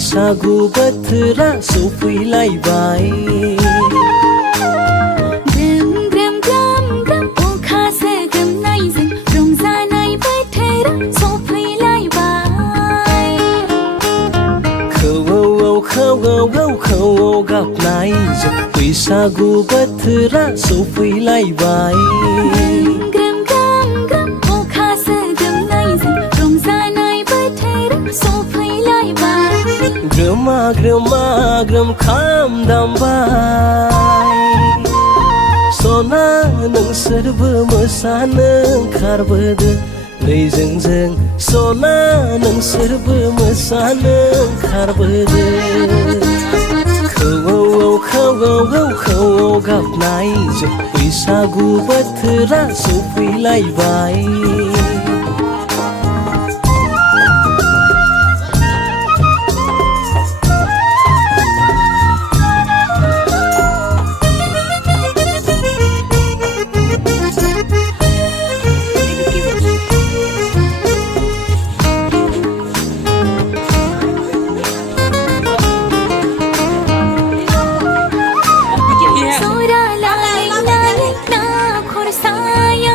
बैसागु बोथोरा सफैलायबाय ग्रोम ग्रोम ग्रोम ग्रोम अखा सोगोमनायजों रंजानाय बोथोरा सफैलायबाय खौवौआव खौवौआव खौवौ गाबनायजों बैसागु बोथोरा सफैलायबाय ग्रोम ग्रोम ग्रोम अखा सोगोमनायजों रंजानाय बोथोरा सफैलायबाय ग्रोमा ग्रोमा ग्रोम खाम दामबाय सना नोंसोरबो मोसानो ओंखारबोदो नैजों जों सना नोंसोरबो मोसानो ओंखारबोदो खौवौआव खौवौआव खौवौ गाबनायजों बैसागु बोथोरा सफैलायबाय Sora lai lai na khor saya